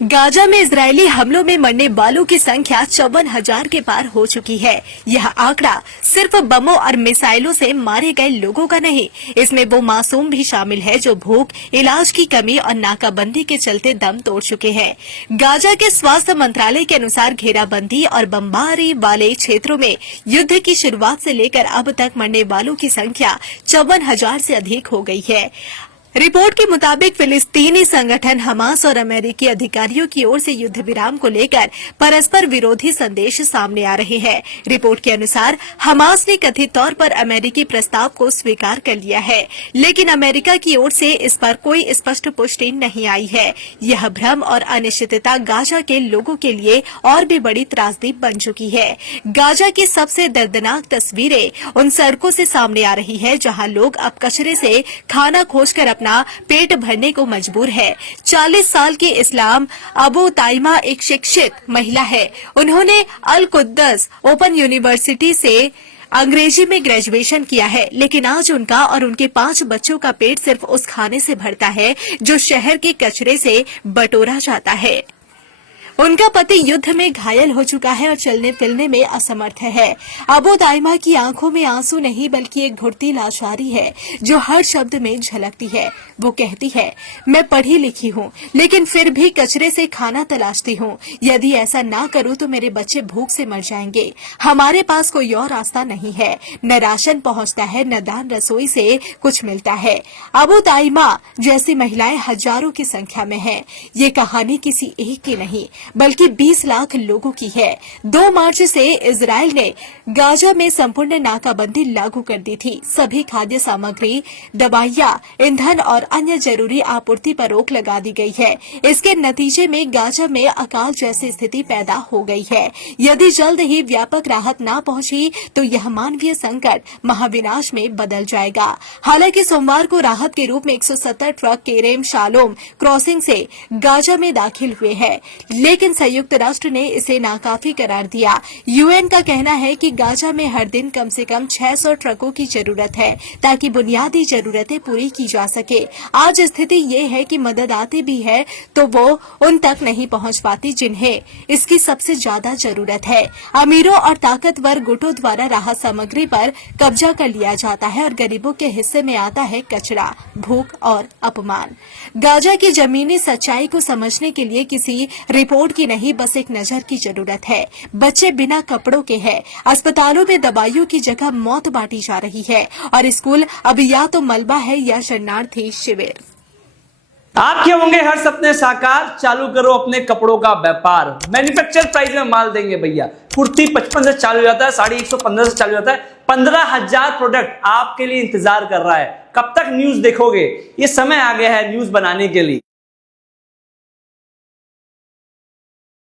Gaza में Israeli हमलों में मरने वालों की संख्या 54,000 के पार हो चुकी है। यह आंकड़ा सिर्फ बमों और मिसाइलों से मारे गए लोगों का नहीं, इसमें वो मासूम भी शामिल है जो भूख, इलाज की कमी और नाकाबंदी के चलते दम तोड़ चुके हैं। गाजा के स्वास्थ्य मंत्रालय के अनुसार घेराबंदी और बमबारी वाले क्षेत्रों में युद्ध की शुरुआत से लेकर अब तक मरने वालों की संख्या 54,000 से अधिक हो गई है। रिपोर्ट के मुताबिक फिलिस्तीनी संगठन हमास और अमेरिकी अधिकारियों की ओर से युद्ध विराम को लेकर परस्पर विरोधी संदेश सामने आ रहे हैं। रिपोर्ट के अनुसार हमास ने कथित तौर पर अमेरिकी प्रस्ताव को स्वीकार कर लिया है, लेकिन अमेरिका की ओर से इस पर कोई स्पष्ट पुष्टि नहीं आई है। यह भ्रम और अनिश्चितता गाजा के लोगों के लिए और भी बड़ी त्रासदी बन चुकी है। गाजा की सबसे दर्दनाक तस्वीरें उन सड़कों से सामने आ रही है जहां लोग अब कचरे से खाना खोजकर अपना पेट भरने को मजबूर है। 40 साल की इस्लाम अबू ताइमा एक शिक्षित महिला है। उन्होंने अल कुद्दस ओपन यूनिवर्सिटी से अंग्रेजी में ग्रेजुएशन किया है, लेकिन आज उनका और उनके 5 बच्चों का पेट सिर्फ उस खाने से भरता है जो शहर के कचरे से बटोरा जाता है। उनका पति युद्ध में घायल हो चुका है और चलने फिरने में असमर्थ है। अबू ताइमा की आंखों में आंसू नहीं बल्कि एक घुटती लाचारी है जो हर शब्द में झलकती है। वो कहती है, मैं पढ़ी लिखी हूँ लेकिन फिर भी कचरे से खाना तलाशती हूँ। यदि ऐसा ना करूँ तो मेरे बच्चे भूख से मर जाएंगे। हमारे पास कोई और रास्ता नहीं है। न राशन पहुँचता है, न दान रसोई से कुछ मिलता है। अबू ताइमा जैसी महिलाएं हजारों की संख्या में हैं। ये कहानी किसी एक की नहीं बल्कि 20 लाख लोगों की है। 2 मार्च से इजराइल ने गाजा में संपूर्ण नाकाबंदी लागू कर दी थी। सभी खाद्य सामग्री, दवाइयां, ईंधन और अन्य जरूरी आपूर्ति पर रोक लगा दी गई है। इसके नतीजे में गाजा में अकाल जैसी स्थिति पैदा हो गई है। यदि जल्द ही व्यापक राहत न पहुंची तो यह मानवीय संकट महाविनाश में बदल जाएगा। हालांकि सोमवार को राहत के रूप में 170 ट्रक केरेम शालोम क्रॉसिंग से गाजा में दाखिल हुए हैं, लेकिन संयुक्त राष्ट्र ने इसे नाकाफी करार दिया। यूएन का कहना है कि गाजा में हर दिन कम से कम 600 ट्रकों की जरूरत है ताकि बुनियादी जरूरतें पूरी की जा सके। आज स्थिति ये है कि मदद आती भी है तो वो उन तक नहीं पहुंच पाती जिन्हें इसकी सबसे ज्यादा जरूरत है। अमीरों और ताकतवर गुटों द्वारा राहत सामग्री पर कब्जा कर लिया जाता है और गरीबों के हिस्से में आता है कचरा, भूख और अपमान। गाजा की जमीनी सच्चाई को समझने के लिए किसी रिपोर्ट की नहीं, बस एक नजर की जरूरत है। बच्चे बिना कपड़ों के हैं। अस्पतालों में दवाइयों की जगह मौत बांटी जा रही है और स्कूल अब या तो मलबा है या शरणार्थी शिविर। आपके होंगे हर सपने साकार, चालू करो अपने कपड़ों का व्यापार। मैन्युफैक्चर प्राइस में माल देंगे भैया। कुर्ती 55 से चालू हो जाता है, साड़ी 115 से चालू हो जाता है। 15,000 प्रोडक्ट आपके लिए इंतजार कर रहा है। कब तक न्यूज देखोगे? ये समय आ गया है न्यूज बनाने के लिए।